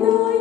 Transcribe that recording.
Senhor.